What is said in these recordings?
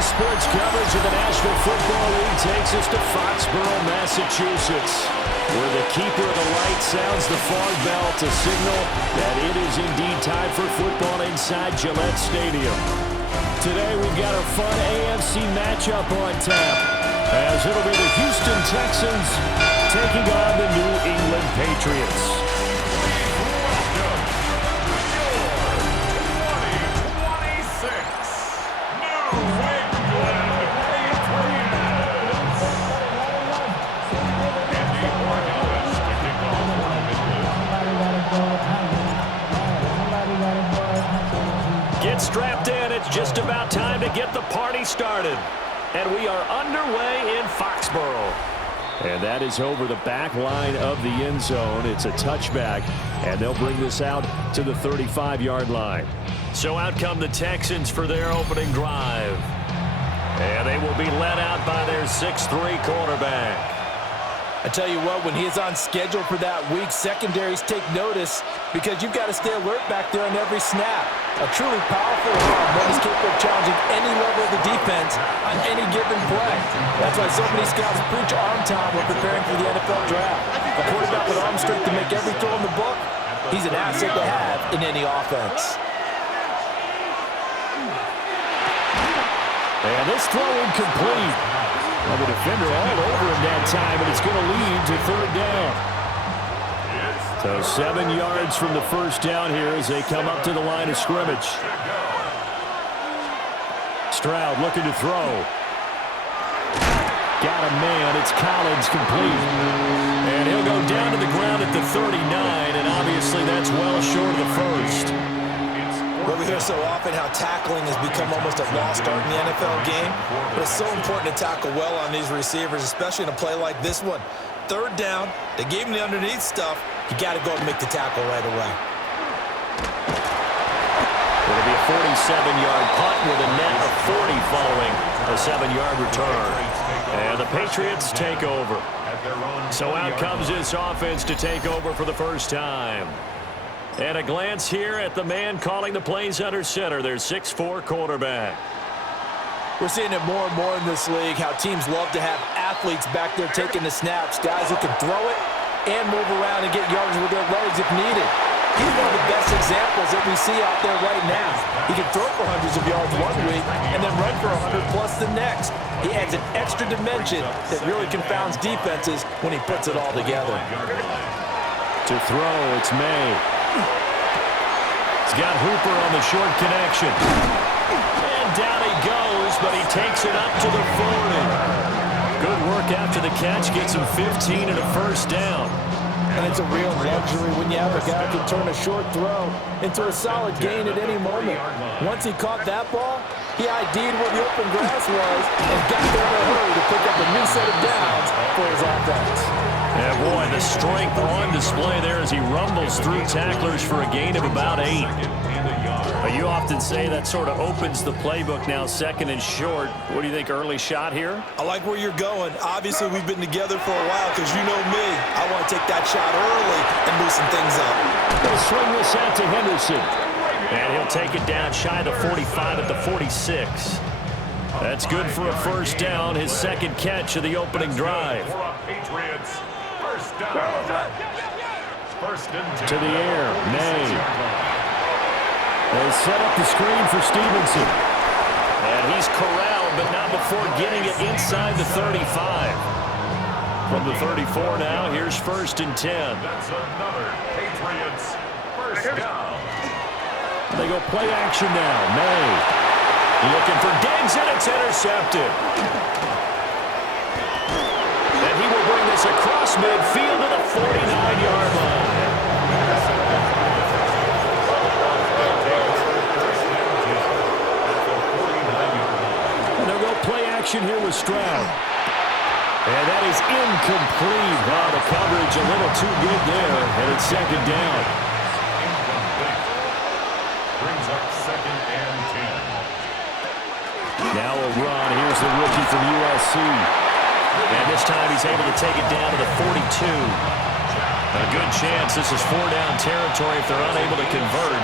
Today's sports coverage of the National Football League takes us to Foxborough, Massachusetts, where the keeper of the light sounds the fog bell to signal that it is indeed time for football inside Gillette Stadium. Today we've got a fun AFC matchup on tap, as it'll be the Houston Texans taking on the New England Patriots. Get strapped in. It's just about time to get the party started. And we are underway in Foxborough. And that is over the back line of the end zone. It's a touchback, and they'll bring this out to the 35-yard line. So out come the Texans for their opening drive. And they will be led out by their 6'3" quarterback. I tell you what, when he is on schedule for that week, secondaries take notice because you've got to stay alert back there on every snap. A truly powerful arm that is capable of challenging any level of the defense on any given play. That's why so many scouts preach arm time when preparing for the NFL draft. A quarterback with arm strength to make every throw in the book, he's an asset to have in any offense. And this throw incomplete. Well, the defender all over him that time, and it's going to lead to third down. So 7 yards from the first down here as they come up to the line of scrimmage. Stroud looking to throw. Got a man. It's Collins complete. And he'll go down to the ground at the 39, and obviously that's well short of the first. Well, we hear so often how tackling has become almost a lost art in the NFL game, but it's so important to tackle well on these receivers, especially in a play like this one. Third down, they gave him the underneath stuff. You got to go and make the tackle right away. It'll be a 47-yard punt with a net of 40 following a 7-yard return. And the Patriots take over. So out comes this offense to take over for the first time. And a glance here at the man calling the plays under center, their 6'4" quarterback. We're seeing it more and more in this league, how teams love to have athletes back there taking the snaps, guys who can throw it and move around and get yards with their legs if needed. He's one of the best examples that we see out there right now. He can throw for hundreds of yards one week and then run for 100+ the next. He adds an extra dimension that really confounds defenses when he puts it all together. To throw, it's May. He's got Hooper on the short connection. And down he goes, but he takes it up to the 40. Good work after the catch. Gets him 15 and a first down. And it's a real luxury when you have a guy who can turn a short throw into a solid gain at any moment. Once he caught that ball, he ID'd where the open grass was and got there in a hurry to pick up a new set of downs for his offense. Yeah, boy, the strength on display there as he rumbles through tacklers for a gain of about 8. But you often say that sort of opens the playbook now, second and short. What do you think, early shot here? I like where you're going. Obviously, we've been together for a while because you know me. I want to take that shot early and loosen things up. They'll swing this out to Henderson. And he'll take it down shy of the 45 at the 46. That's good for a first down, his second catch of the opening drive. To the air, May. They set up the screen for Stevenson. And he's corralled, but not before getting it inside the 35. From the 34 now, here's 1st and 10. That's another Patriots first down. They go play action now. May looking for Diggs, and it's intercepted. And he will bring this across midfield to the 49-yard line. And they'll go play action here with Stroud. And that is incomplete. Wow, the coverage a little too good there, and it's second down. Brings up 2nd and 10. Now a run. Here's the rookie from USC. And this time he's able to take it down to the 42. A good chance this is 4-down territory if they're unable to convert.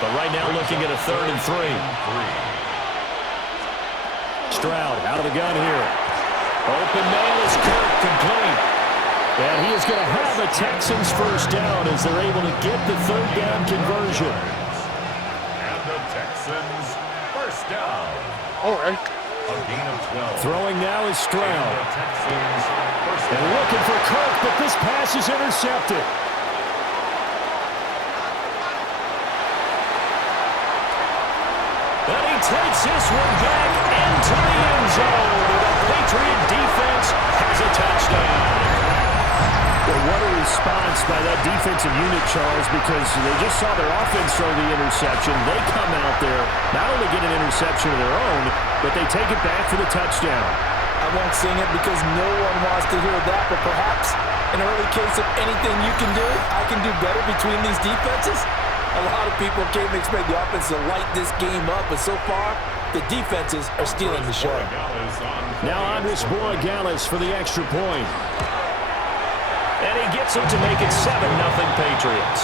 But right now looking at a 3rd and 3. Stroud out of the gun here. Open man is Kirk, complete. And he is going to have a Texans first down as they're able to get the third down conversion. And the Texans first down. All right. A gain of 12. Throwing now is Stroud. The Texans first And down. looking for Kirk, but this pass is intercepted. And he takes this one back into the end zone. The Patriot defense has a touchdown. Well, what a response by that defensive unit, Charles, because they just saw their offense throw the interception. They come out there, not only get an interception of their own, but they take it back for the touchdown. I won't sing it because no one wants to hear that, but perhaps an early case of anything you can do, I can do better between these defenses. A lot of people came to expect the offense to light this game up, but so far, the defenses are stealing the show. Now Andres Borregales for the extra point. And he gets him to make it 7-0 Patriots.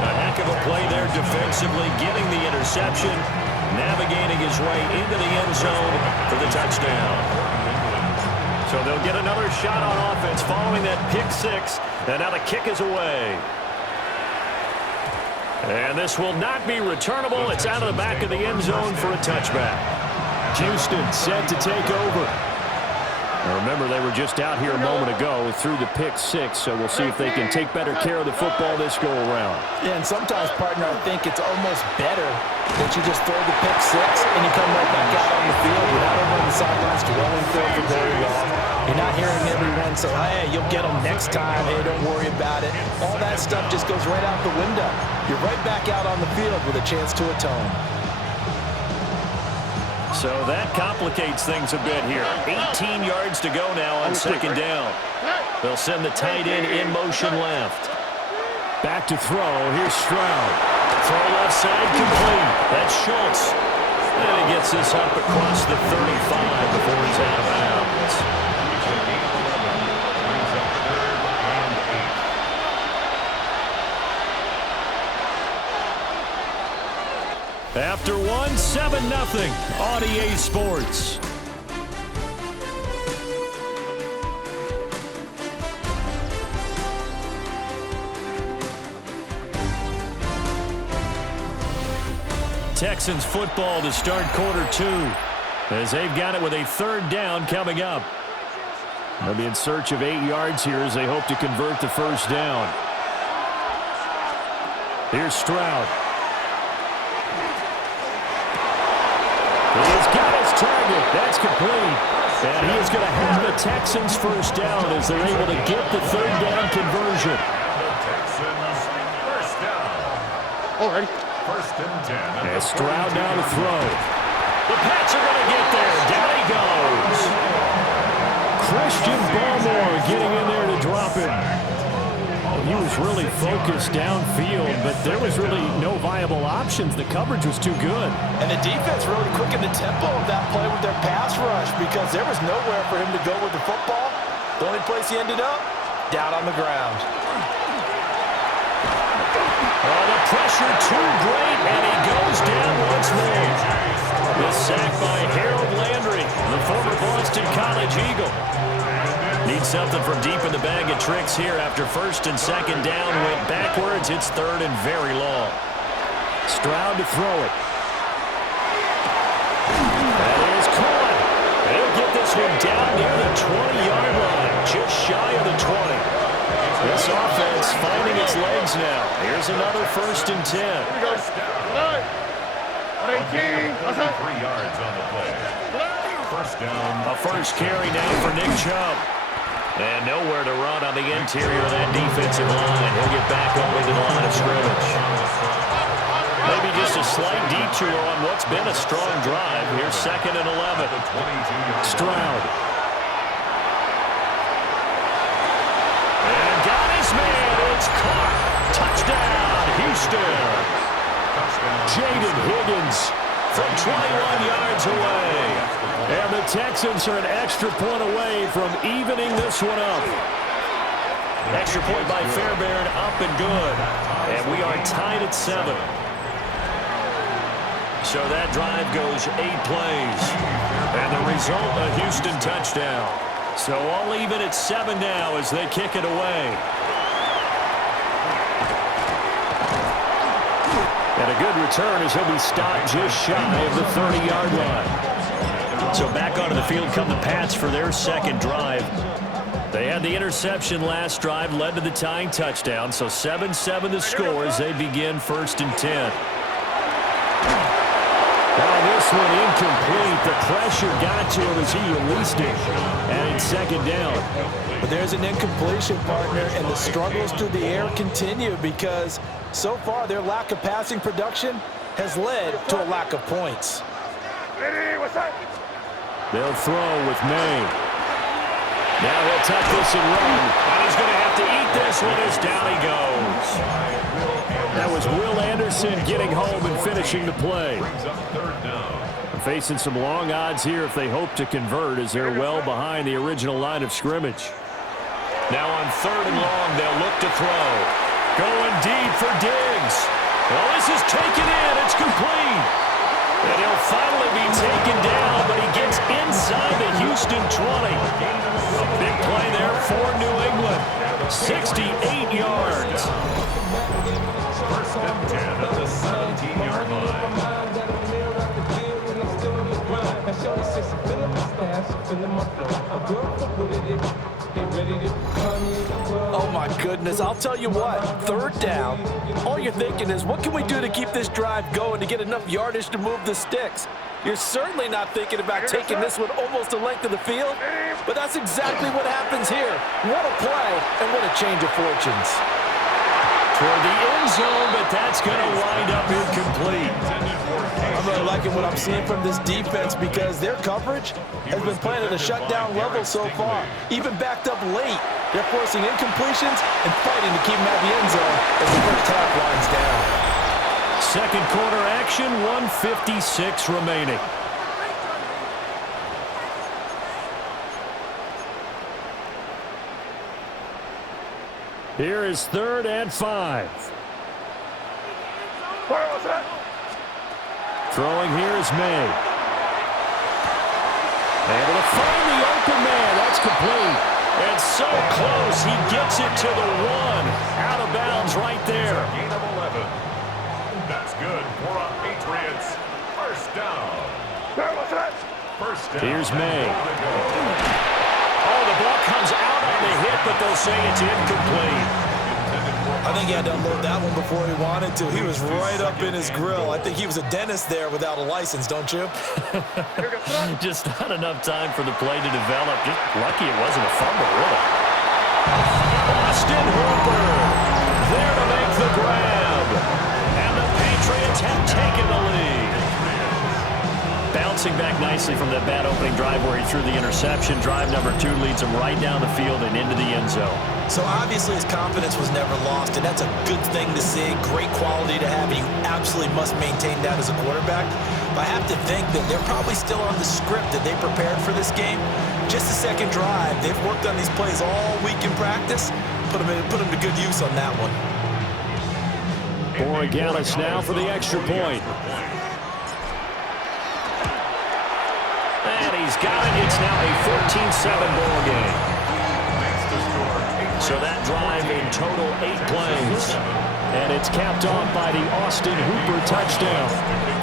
A heck of a play there defensively, getting the interception, navigating his way into the end zone for the touchdown. So they'll get another shot on offense following that pick six, and now the kick is away. And this will not be returnable. It's out of the back of the end zone for a touchback. Houston set to take over. Now remember, they were just out here a moment ago through the pick six, so we'll see if they can take better care of the football this go-around. Yeah, and sometimes, partner, I think it's almost better that you just throw the pick six and you come right back out on the field. You're not over on the sidelines dwelling for it for very long. You're not hearing everyone say, hey, you'll get them next time. Hey, don't worry about it. All that stuff just goes right out the window. You're right back out on the field with a chance to atone. So that complicates things a bit here. 18 yards to go now on second down. They'll send the tight end in motion left. Back to throw. Here's Stroud. Throw left side complete. That's Schultz. And he gets this up across the 35 before he's out of bounds. After one, 7-0 on EA Sports. Texans football to start quarter two, as they've got it with a third down coming up. They'll be in search of 8 yards here as they hope to convert the first down. Here's Stroud. He's got his target. That's complete. And he is going to have the Texans first down as they're able to get the third down conversion. The Texans first down. All right. First and 10. And Stroud now to throw. The Pats are going to get there. Down he goes. Christian Barmore getting in there to drop it. He was really focused downfield, but there was really no viable options. The coverage was too good. And the defense really quickened the tempo of that play with their pass rush because there was nowhere for him to go with the football. The only place he ended up, down on the ground. Oh, the pressure too great, and he goes down once more. The sack by Harold Landry, the former Boston College Eagle. Needs something from deep in the bag of tricks here after first and second down went backwards. It's third and very long. Stroud to throw it. That is caught. They'll get this one down near the 20-yard line, just shy of the 20. This offense finding its legs now. Here's another first and 10. First down. 3 yards on the play. First down. A first carry now for Nick Chubb. And nowhere to run on the interior of that defensive line. He'll get back over to the line of scrimmage. Maybe just a slight detour on what's been a strong drive. Here's second and 11. Stroud. And got his man. It's caught. Touchdown, Houston. Jaden Higgins from 21 yards away. And the Texans are an extra point away from evening this one up. Extra point by Fairbairn, up and good. And we are tied at 7. So that drive goes 8 plays. And the result, a Houston touchdown. So all even at 7 now as they kick it away. And a good return as he'll be stopped just shy of the 30-yard line. So back onto the field come the Pats for their second drive. They had the interception last drive, led to the tying touchdown. So 7-7 the score as they begin 1st and 10. Now this one incomplete. The pressure got to him as he released it. And it's 2nd down. But there's an incompletion, partner, and the struggles through the air continue because so far their lack of passing production has led to a lack of points. They'll throw with May. Now he'll tuck this and run. And he's going to have to eat this one as down he goes. That was Will Anderson getting home and finishing the play. Facing some long odds here if they hope to convert as they're well behind the original line of scrimmage. Now on 3rd and long, they'll look to throw. Going deep for Diggs. Well, this is taken in. It's complete. And he'll finally be taken down, but he gets inside the Houston 20. A big play there for New England. 68 yards. 1st and 10 at the 17-yard line. Oh, my goodness. I'll tell you what, 3rd down, all you're thinking is, what can we do to keep this drive going to get enough yardage to move the sticks? You're certainly not thinking about taking this one almost the length of the field, but that's exactly what happens here. What a play, and what a change of fortunes. Toward the end zone, but that's going to wind up incomplete. I'm really liking what I'm seeing from this defense because their coverage has been playing at a shutdown level so far. Even backed up late, they're forcing incompletions and fighting to keep them out of the end zone as the first half winds down. 2nd quarter action, 1:56 remaining. Here is 3rd and 5. Throwing here is May. Able to find the open man. That's complete. And so close. He gets it to the 1. Out of bounds right there. Gain of 11. That's good for our Patriots. 1st down. 1st down. Here's May. Oh, the ball comes out on the hit, but they'll say it's incomplete. I think he had to unload that one before he wanted to. He was right up in his grill. I think he was a dentist there without a license, don't you? Just not enough time for the play to develop. Just lucky it wasn't a fumble, really. Austin Hooper there to make the grab. And the Patriots have taken the lead. Bouncing back nicely from that bad opening drive where he threw the interception. Drive number 2 leads him right down the field and into the end zone. So obviously his confidence was never lost, and that's a good thing to see. Great quality to have, and you absolutely must maintain that as a quarterback. But I have to think that they're probably still on the script that they prepared for this game. Just the 2nd drive. They've worked on these plays all week in practice. Put them to good use on that one. Borregales now for the extra point. And he's got it. It's now a 14-7 ball game. So that drive in total 8 plays. And it's capped off by the Austin Hooper touchdown.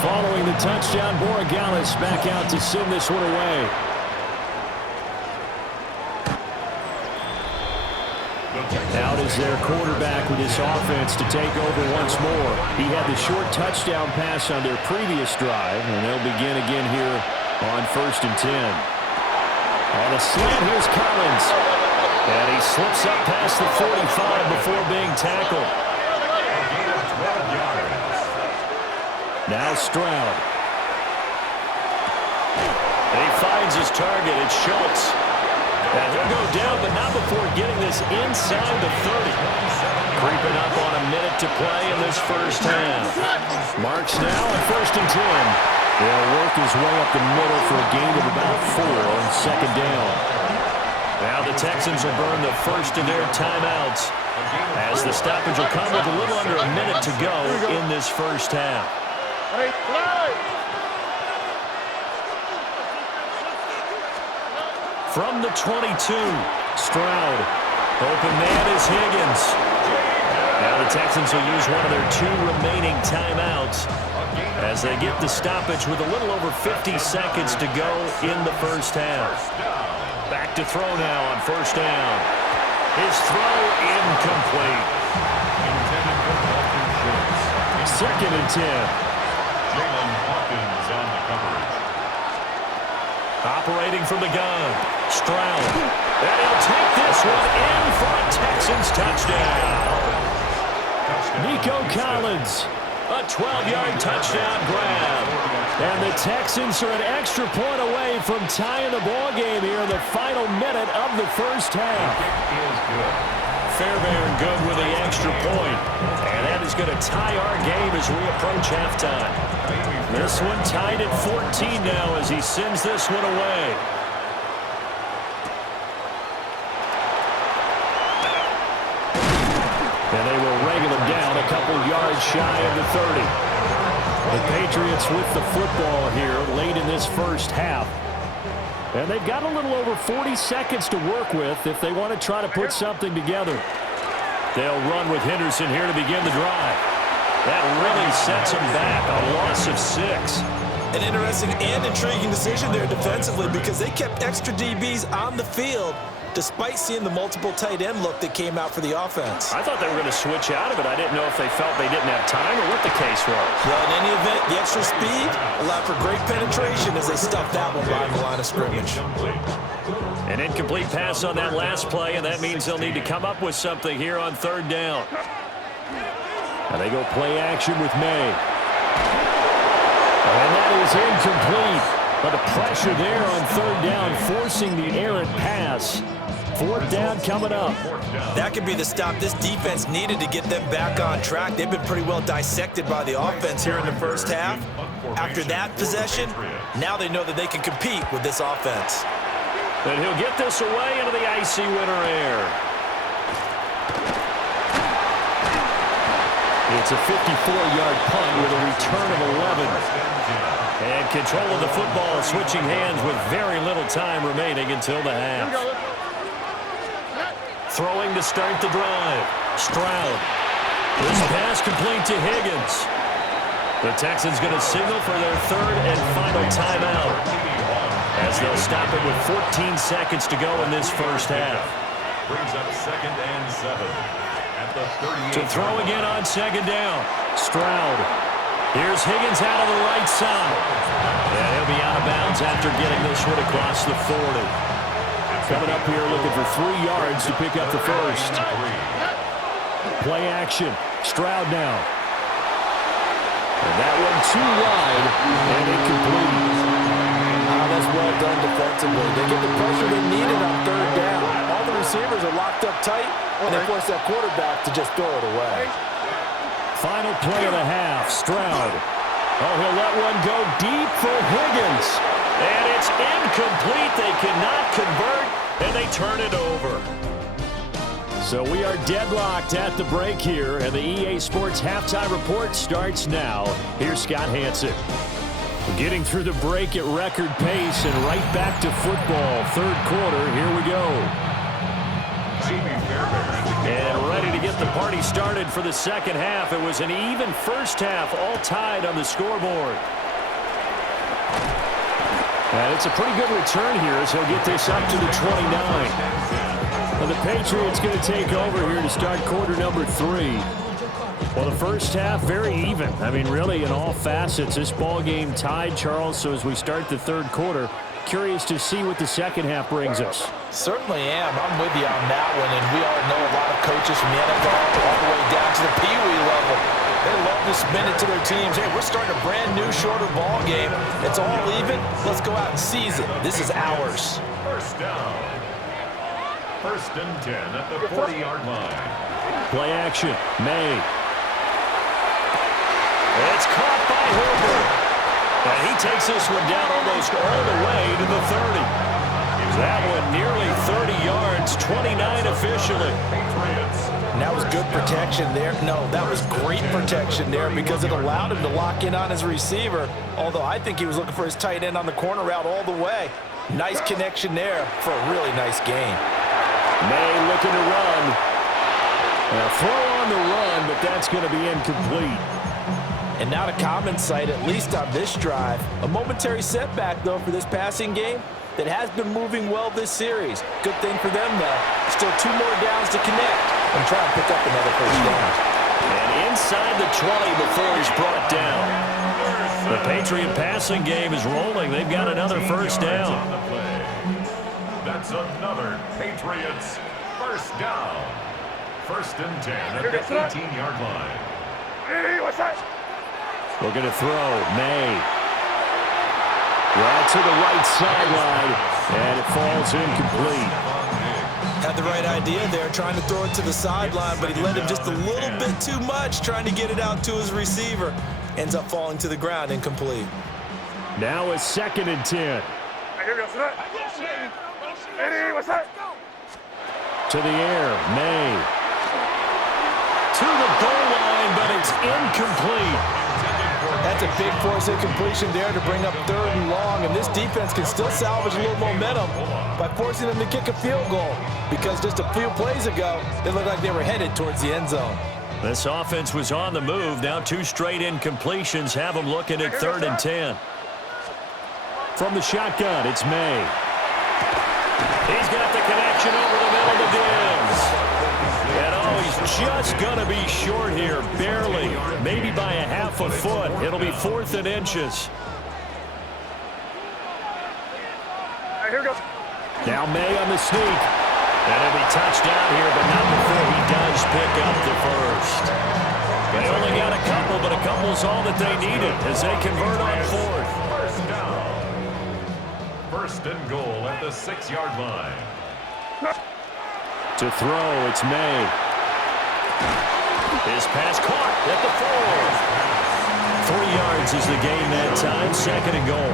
Following the touchdown, Borregales back out to send this one away. Out is their quarterback with his offense to take over once more. He had the short touchdown pass on their previous drive, and they'll begin again here on 1st and 10. On a slant, here's Collins. And he slips up past the 45 before being tackled. Now Stroud. And he finds his target. It's Schultz. And he'll go down, but not before getting this inside the 30. Creeping up on a minute to play in this first half. Marks now at 1st and 10. They'll work his way up the middle for a gain of about 4 on 2nd down. Now the Texans will burn the first of their timeouts as the stoppage will come with a little under a minute to go in this first half. From the 22, Stroud. Open man is Higgins. Now the Texans will use one of their 2 remaining timeouts as they get the stoppage with a little over 50 seconds to go in the first half. Back to throw now on first down. His throw incomplete. Second and 10. Jalen Hawkins on the coverage. Operating from the gun. Stroud. And he'll take this one in for a Texans touchdown. Nico Collins. A 12-yard touchdown grab. And the Texans are an extra point away from tying the ball game here in the final minute of the first half. Fairbairn good with the extra point. And that is going to tie our game as we approach halftime. This one tied at 14 now as he sends this one away. And they will wrangle him down a couple yards shy of the 30. The Patriots with the football here late in this first half. And they've got a little over 40 seconds to work with if they want to try to put something together. They'll run with Henderson here to begin the drive. That really sets them back, a loss of 6. An interesting and intriguing decision there defensively because they kept extra DBs on the field despite seeing the multiple tight end look that came out for the offense. I thought they were going to switch out of it. I didn't know if they felt they didn't have time or what the case was. Well, in any event, the extra speed allowed for great penetration as they stuffed that one behind the line of scrimmage. An incomplete pass on that last play, and that means they'll need to come up with something here on third down. And they go play action with May. And that is incomplete. But the pressure there on third down, forcing the errant pass. Fourth down coming up. That could be the stop this defense needed to get them back on track. They've been pretty well dissected by the offense here in the first half. After that possession, now they know that they can compete with this offense. And he'll get this away into the icy winter air. It's a 54-yard punt with a return of 11. And control of the football switching hands with very little time remaining until the half. Throwing to start the drive. Stroud. This pass complete to Higgins. The Texans going to signal for their third and final timeout as they'll stop it with 14 seconds to go in this first half. Brings up 2nd and 7 at the 38. To throw again on second down. Stroud. Here's Higgins out of the right side. And he'll be out of bounds after getting this one across the 40. Coming up here looking for 3 yards to pick up the first. Play action. Stroud now. And that one too wide and incomplete. That's well done defensively. They get the pressure they needed on third down. All the receivers are locked up tight, and they force that quarterback to just throw it away. Final play of the half. Stroud. Oh, he'll let one go deep for Higgins. And it's incomplete. They cannot convert, and they turn it over. So we are deadlocked at the break here, and the EA Sports Halftime Report starts now. Here's Scott Hansen. Getting through the break at record pace and right back to football. Third quarter, here we go. And ready to get the party started for the second half. It was an even first half, all tied on the scoreboard. And it's a pretty good return here as he'll get this up to the 29. And the Patriots going to take over here to start quarter number 3. Well, the first half, very even. I mean, really, in all facets, this ball game tied, Charles. So as we start the third quarter, curious to see what the second half brings us. Certainly am. I'm with you on that one. And we all know a lot of coaches from the NFL all the way down to the Pee Wee level. They love to spin it to their teams. Hey, we're starting a brand new, shorter ball game. It's all even. Let's go out and seize it. This is ours. First down. 1st and 10 at the 40-yard line. Play action. May. It's caught by Herbert. And he takes this one down almost all the way to the 30. That one nearly 30 yards, 29 officially. And that was good protection there. No, that was great protection there because it allowed him to lock in on his receiver, although I think he was looking for his tight end on the corner route all the way. Nice connection there for a really nice gain. May looking to run. A throw on the run, but that's going to be incomplete. And not a common sight, at least on this drive. A momentary setback, though, for this passing game that has been moving well this series. Good thing for them, though. Still 2 more downs to connect and try and pick up another first down. And inside the 20 before he's brought down. The Patriot passing game is rolling. They've got another first down. That's another Patriots first down. First and 10 at the 18-yard line. Hey, what's that? Looking to throw. May. Right to the right sideline, and it falls incomplete. Had the right idea there, trying to throw it to the sideline, but he led him just a little bit too much, trying to get it out to his receiver. Ends up falling to the ground, incomplete. Now a 2nd and 10. Hey, what's that? To the air, May. To the goal line, but it's incomplete. That's a big force incompletion there to bring up 3rd and long, and this defense can still salvage a little momentum by forcing them to kick a field goal because just a few plays ago, they looked like they were headed towards the end zone. This offense was on the move. Now 2 straight incompletions have them looking at 3rd and 10. From the shotgun, it's May. He's got the connection over the middle to Diggs. And oh, he's just going to be short here, barely, maybe by a half a foot. It'll be 4th and inches. Here we go. Now May on the sneak. And it'll be touchdown here, but not before he does pick up the first. They only got a couple, but a couple's all that they needed as they convert on 4th. First down. First and goal at the 6-yard line. To throw, it's May. His pass caught at the 4. 3 yards is the gain that time, 2nd and goal.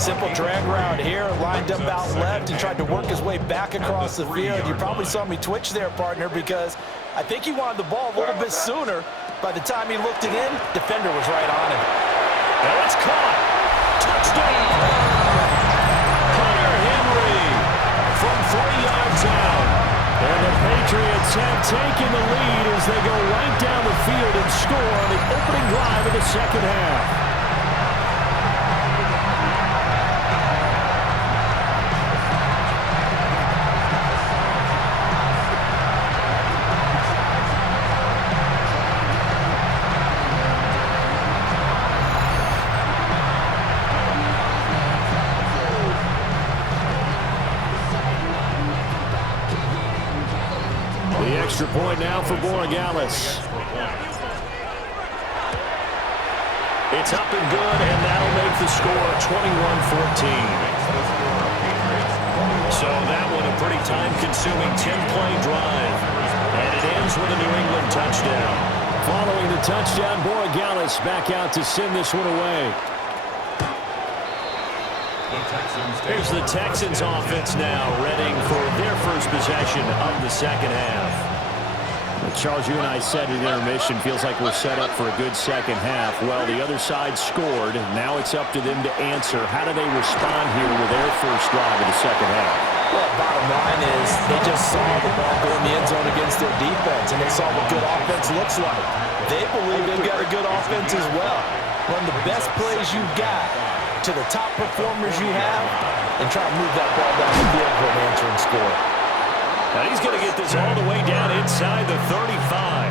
Simple drag route here, lined up out left and tried to work his way back across the field. You probably saw me twitch there, partner, because I think he wanted the ball a little bit sooner. By the time he looked it in, defender was right on him. Now it's caught. Touchdown! Hunter Henry from 3 yards out. And the Patriots have taken the lead as they go right down the field and score on the opening drive of the 2nd half. The extra point now for Borregales. It's up and good, and that'll make the score 21-14. So that one a pretty time-consuming 10-play drive, and it ends with a New England touchdown. Following the touchdown, Borregales back out to send this one away. Here's the Texans offense now, readying for their first possession of the 2nd half. Charles, you and I said in intermission, feels like we're set up for a good 2nd half. Well, the other side scored. Now it's up to them to answer. How do they respond here with their first drive of the 2nd half? Well, bottom line is they just saw the ball go in the end zone against their defense, and they saw what good offense looks like. They believe they've got a good offense as well. Run the best plays you've got to the top performers you have, and try to move that ball down the field for an answering score. Now he's going to get this all the way down inside the 35.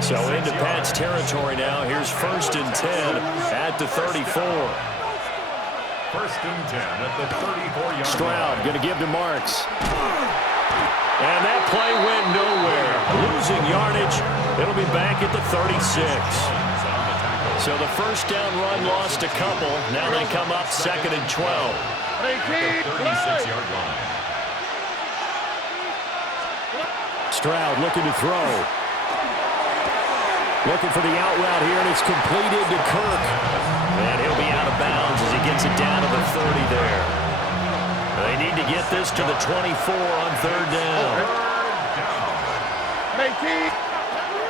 So into Pat's territory now. Here's 1st and 10 at the 34. 1st and 10 at the 34-yard line. Stroud going to give to Marks. And that play went nowhere. Losing yardage. It'll be back at the 36. So the first down run lost a couple. Now they come up 2nd and 12. At the 36-yard line. Stroud looking to throw. Looking for the out route here, and it's completed to Kirk. And he'll be out of bounds as he gets it down to the 30 there. They need to get this to the 24 on third down.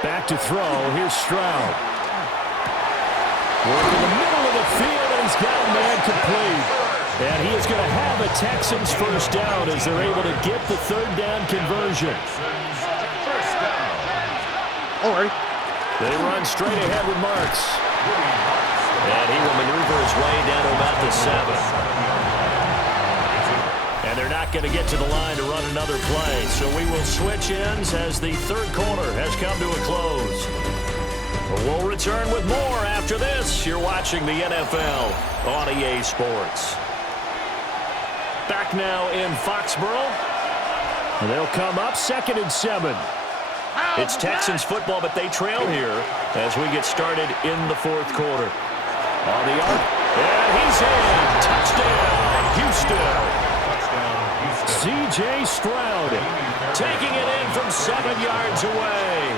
Back to throw. Here's Stroud. Work in the middle of the field, and he's got a man complete. And he is going to have a Texans first down as they're able to get the third down conversion. All right. They run straight ahead with Marks. And he will maneuver his way down to about the 7. And they're not going to get to the line to run another play. So we will switch ends as the third quarter has come to a close. We'll return with more after this. You're watching the NFL on EA Sports. Back now in Foxborough. And they'll come up 2nd and 7. It's Texans football, but they trail here as we get started in the fourth quarter. On the arc, and he's in. Touchdown, Houston. C.J. Stroud taking it in from 7 yards away.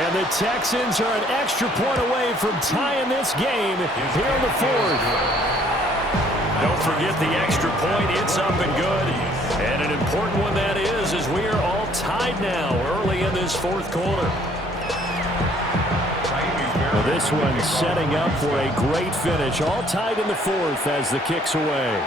And the Texans are an extra point away from tying this game here in the fourth. Don't forget the extra point. It's up and good. And an important one that is, as we are all tied now early in this fourth quarter. Well, this one setting up for a great finish. All tied in the fourth as the kick's away.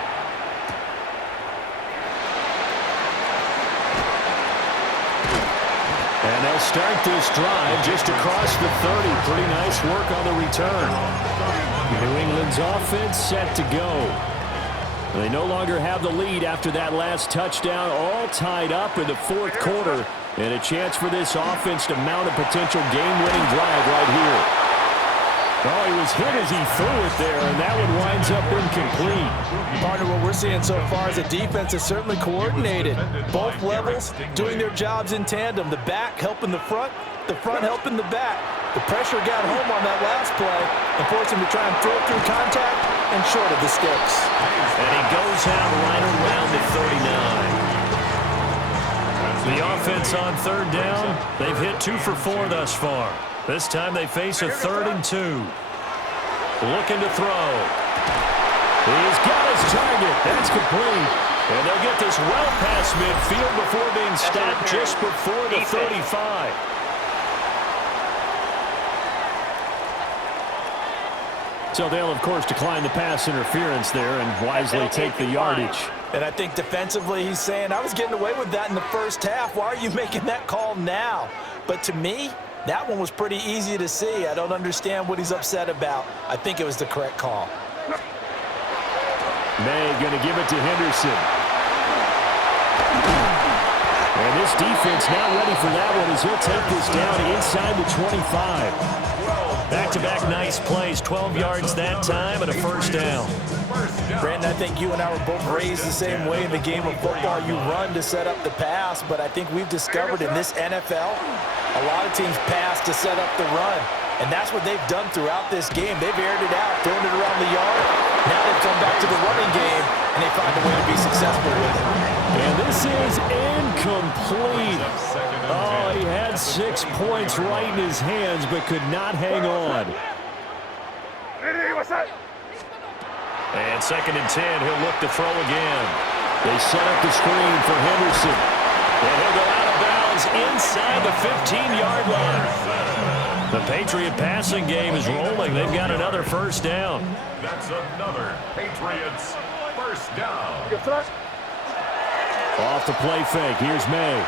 And they'll start this drive just across the 30. Pretty nice work on the return. New England's offense set to go. They no longer have the lead after that last touchdown. All tied up in the fourth quarter. And a chance for this offense to mount a potential game-winning drive right here. Oh, he was hit as he threw it there, and that one winds up incomplete. Partner, what we're seeing so far is the defense is certainly coordinated. Both levels doing their jobs in tandem. The back helping the front helping the back. The pressure got home on that last play and forced him to try and throw through contact and short of the sticks. And he goes out right around the 39. The offense on third down, they've hit 2 for 4 thus far. This time they face a 3rd and 2. Looking to throw. He's got his target. That's complete. And they'll get this well past midfield before being stopped just before the 35. So they'll, of course, decline the pass interference there and wisely take the yardage. And I think defensively he's saying, I was getting away with that in the first half. Why are you making that call now? But to me, that one was pretty easy to see. I don't understand what he's upset about. I think it was the correct call. May going to give it to Henderson. And this defense now ready for that one as he'll take this down inside the 25. Back-to-back nice plays, 12 yards that time and a first down. Brandon, I think you and I were both raised the same way in the game of football. You run to set up the pass, but I think we've discovered in this NFL, a lot of teams pass to set up the run. And that's what they've done throughout this game. They've aired it out, thrown it around the yard. Now they've come back to the running game, and they find a way to be successful with it. And this is incomplete. Oh, he had 6 points right in his hands, but could not hang on. And 2nd and 10, he'll look to throw again. They set up the screen for Henderson. And he'll go out of bounds inside the 15-yard line. The Patriot passing game is rolling. They've got another first down. That's another Patriots first down. Off the play fake. Here's May.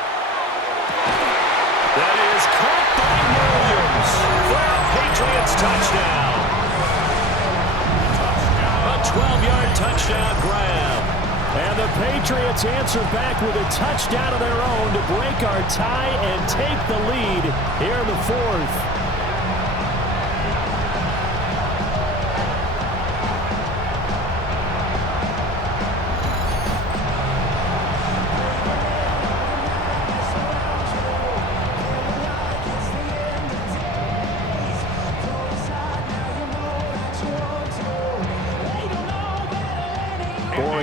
That is caught by Williams for a Patriots touchdown. A 12-yard touchdown grab. And the Patriots answer back with a touchdown of their own to break our tie and take the lead here in the fourth.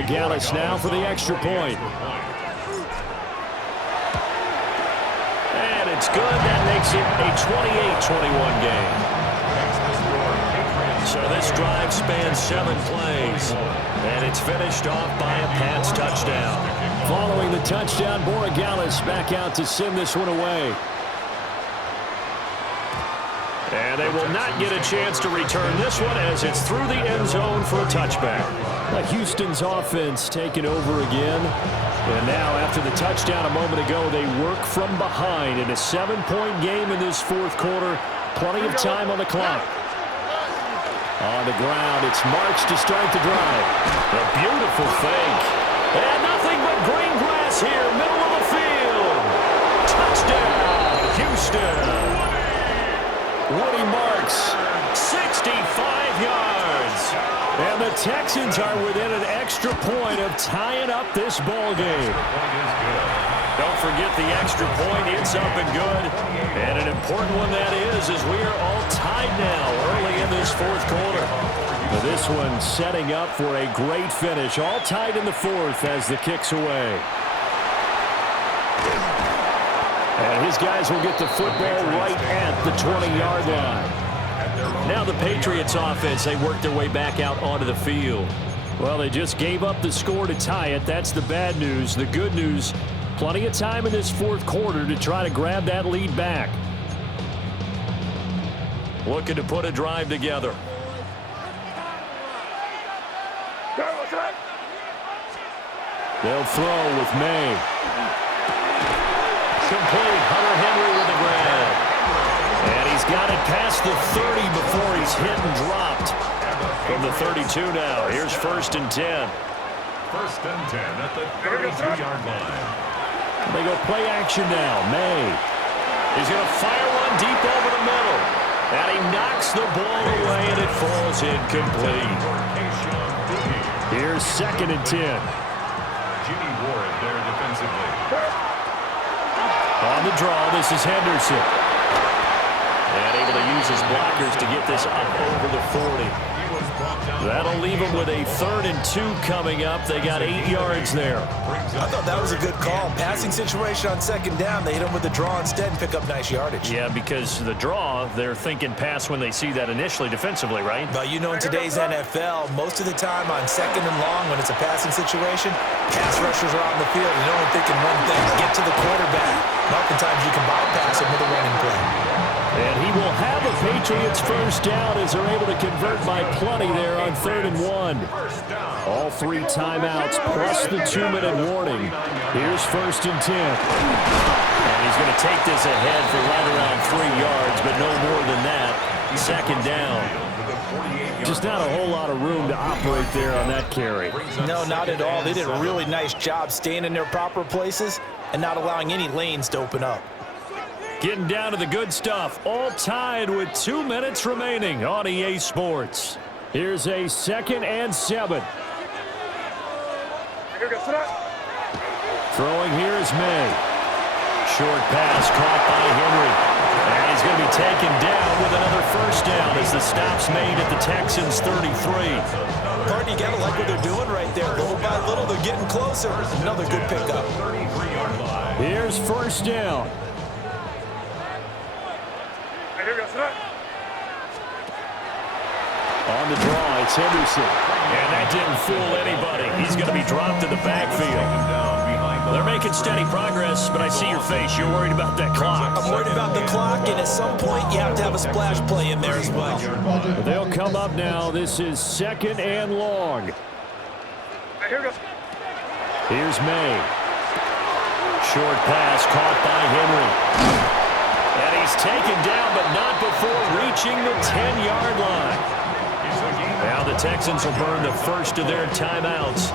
Gallus now for the extra point. And it's good. That makes it a 28-21 game. So this drive spans 7 plays, and it's finished off by a Pats touchdown. Following the touchdown, Borregales back out to send this one away. And they will not get a chance to return this one as it's through the end zone for a touchback. Houston's offense taking over again. And now after the touchdown a moment ago, they work from behind in a 7-point game in this fourth quarter. Plenty of time on the clock. On the ground, it's Marks to start the drive. A beautiful fake. And nothing but green grass here, middle of the field. Touchdown, Houston. Woody Marks, 65 yards. And the Texans are within an extra point of tying up this ball game. Don't forget the extra point. It's up and good. And an important one that is as we are all tied now early in this fourth quarter. But this one setting up for a great finish. All tied in the fourth as the kick's away. And his guys will get the football right at the 20-yard line. Now the Patriots offense, they work their way back out onto the field. Well, they just gave up the score to tie it. That's the bad news. The good news, plenty of time in this fourth quarter to try to grab that lead back. Looking to put a drive together. They'll throw with May. Complete. Hunter Henry with the grab. And he's got it past the 30 before he's hit and dropped. From the 32 now. Here's 1st and 10. 1st and 10 at the 32-yard line. They go play action now. May. He's going to fire one deep over the middle. And he knocks the ball away, and it falls incomplete. Here's 2nd and 10. Jimmy Ward there defensively. On the draw, this is Henderson. And able to use his blockers to get this up over the 40. That'll leave them with a 3rd and 2 coming up. They got 8 yards there. I thought that was a good call. Passing situation on 2nd down. They hit him with the draw instead and pick up nice yardage. Yeah, because the draw, they're thinking pass when they see that initially defensively, right? But you know, in today's NFL, most of the time on 2nd and long, when it's a passing situation, pass rushers are on the field and they're only thinking one thing, get to the quarterback. Oftentimes you can bypass him with a running play. And he will have a Patriots first down as they're able to convert by plenty there on 3rd and 1. All 3 timeouts plus the 2-minute warning. Here's 1st and 10. And he's going to take this ahead for right around 3 yards, but no more than that. 2nd down. Just not a whole lot of room to operate there on that carry. No, not at all. They did a really nice job staying in their proper places and not allowing any lanes to open up. Getting down to the good stuff. All tied with 2 minutes remaining on EA Sports. Here's a 2nd and 7. Throwing here is May. Short pass caught by Henry. And he's going to be taken down with another first down as the stop's made at the Texans' 33. Party, you got to like what they're doing right there. Little by little, they're getting closer. Another good pickup. Here's 1st down. On the draw, it's Henderson. And that didn't fool anybody. He's going to be dropped in the backfield. They're making steady progress, but I see your face. You're worried about that clock. I'm worried about the clock, and at some point, you have to have a splash play in there as well. They'll come up now. This is 2nd and long. Here's May. Short pass caught by Henry. And he's taken down, but not before reaching the 10-yard line. Now the Texans will burn the first of their timeouts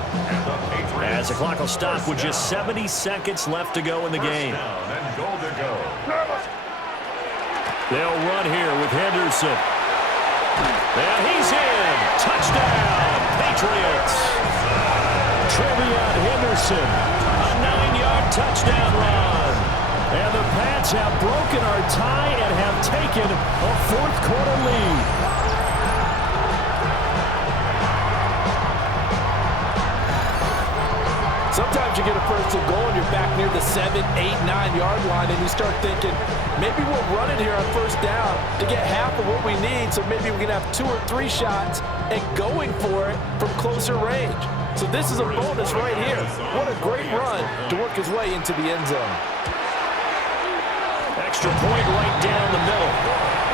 as the clock will stop with just 70 seconds left to go in the game. They'll run here with Henderson. And he's in. Touchdown, Patriots. Trevion Henderson, a 9-yard touchdown run. And the Pats have broken our tie and have taken a fourth-quarter lead. So Sometimes you get a first and goal and you're back near the 7, 8, 9-yard line, and you start thinking, maybe we'll run it here on first down to get half of what we need, so maybe we can have 2 or 3 shots and going for it from closer range. So this is a bonus right here. What a great run to work his way into the end zone. Extra point right down the middle.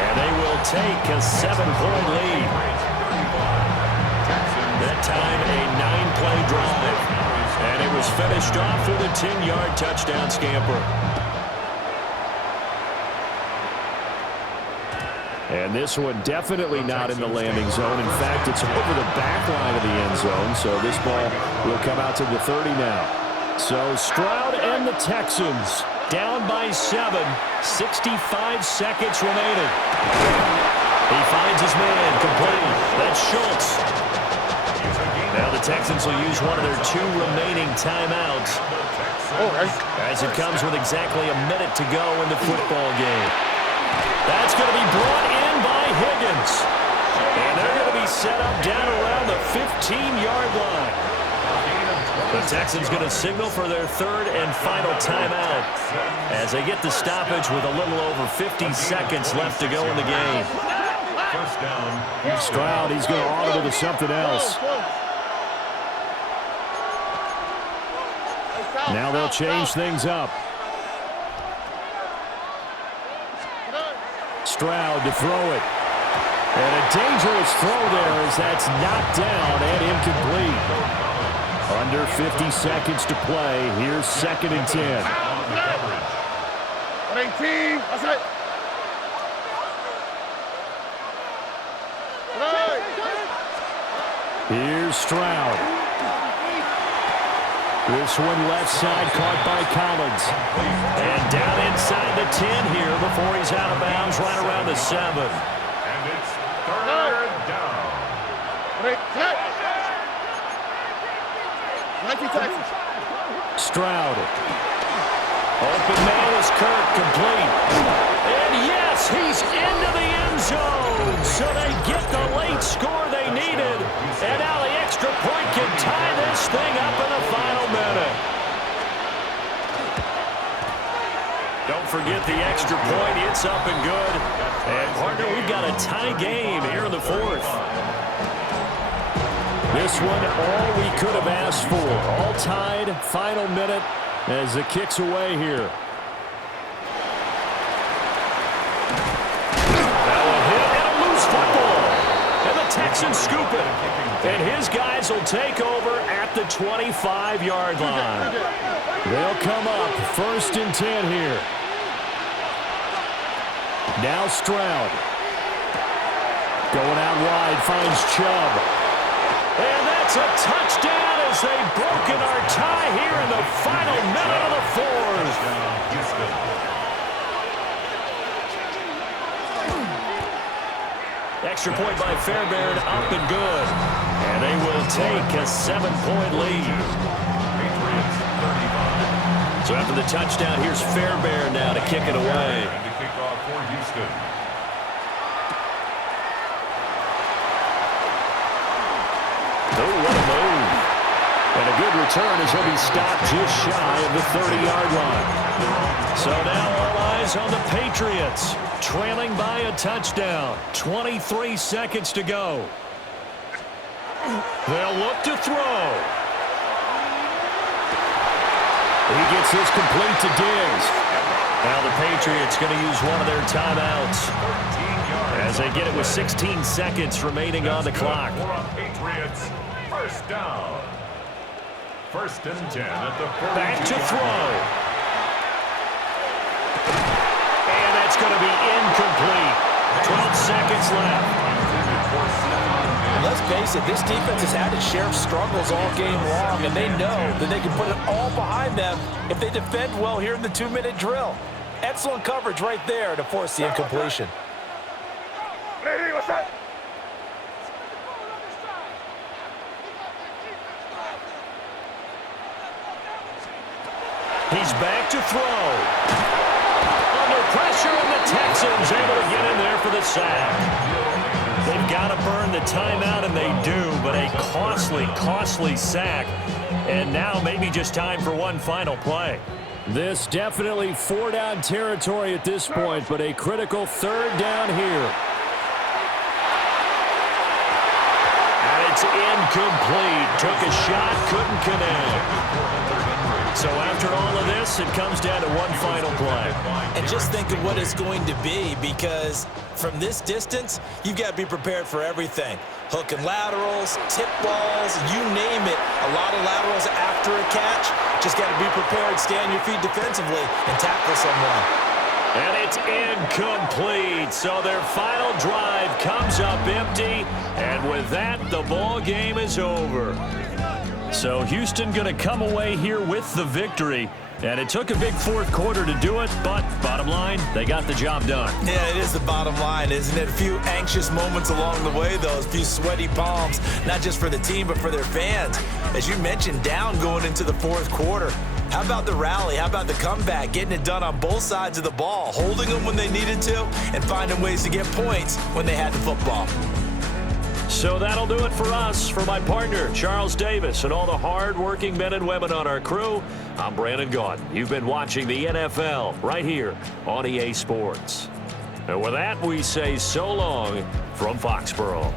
And they will take a 7-point lead. That time a 9-play drive. And it was finished off with a 10-yard touchdown scamper. And this one definitely not in the landing zone. In fact, it's over the back line of the end zone. So this ball will come out to the 30 now. So Stroud and the Texans down by 7. 65 seconds remaining. He finds his man complete. That's Schultz. Now the Texans will use one of their 2 remaining timeouts. As it comes with exactly a minute to go in the football game. That's going to be brought in by Higgins. And they're going to be set up down around the 15-yard line. The Texans going to signal for their 3rd and final timeout as they get the stoppage with a little over 50 seconds left to go in the game. Stroud, he's going to audible to something else. Now they'll change things up. Stroud to throw it. And a dangerous throw there as that's knocked down and incomplete. Under 50 seconds to play. Here's 2nd and 10. 18. That's it. Here's Stroud. This one left side caught by Collins. And down inside the 10 here before he's out of bounds right around the 7. And it's 3rd down. Stroud. Open man is Kirk, complete. And yes, he's into the end zone. So they get the late score they needed. And now the extra point can tie this thing up in the final minute. Don't forget the extra point. It's up and good. And partner, we've got a tie game here in the 4th. This one, all we could have asked for. All tied, final minute as the kick's away here. Now a hit and a loose football. And the Texans scoop it. And his guys will take over at the 25-yard line. They'll come up 1st and 10 here. Now Stroud. Going out wide, finds Chubb. And that's a touchdown as they've broken our tie here in the final minute of the 4th. Extra point by Fairbairn, up and good. And they will take a 7-point lead. So after the touchdown, here's Fairbairn now to kick it away. And to kick off for Houston. Oh, what a move. And a good return as he'll be stopped just shy of the 30-yard line. So now all eyes on the Patriots, trailing by a touchdown. 23 seconds to go. They'll look to throw. He gets this complete to Diggs. Now the Patriots going to use one of their timeouts as they get it with 16 seconds remaining on the clock. Patriots, 1st down. 1st and 10 at the 42. Back to throw. And that's going to be incomplete. 12 seconds left. Let's face it, this defense has had its share of struggles all game long, and they know that they can put it all behind them if they defend well here in the 2-minute drill. Excellent coverage right there to force the incompletion. Hey, what's that? He's back to throw. Under pressure, and the Texans able to get in there for the sack. They've got to burn the timeout, and they do, but a costly sack. And now maybe just time for one final play. This definitely 4-down territory at this point, but a critical 3rd down here. And it's incomplete. Took a shot, couldn't connect. So after all of this, it comes down to one final play. And just think of what it's going to be, because from this distance, you've got to be prepared for everything. Hook and laterals, tip balls, you name it. A lot of laterals after a catch. Just got to be prepared, stay on your feet defensively, and tackle someone. And it's incomplete. So their final drive comes up empty. And with that, the ball game is over. So Houston going to come away here with the victory. And it took a big 4th quarter to do it, but bottom line, they got the job done. Yeah, it is the bottom line, isn't it? A few anxious moments along the way, though. A few sweaty palms, not just for the team, but for their fans. As you mentioned, down going into the 4th quarter. How about the rally? How about the comeback? Getting it done on both sides of the ball, holding them when they needed to, and finding ways to get points when they had the football. So that'll do it for us. For my partner, Charles Davis, and all the hard-working men and women on our crew, I'm Brandon Gaudin. You've been watching the NFL right here on EA Sports. And with that, we say so long from Foxborough.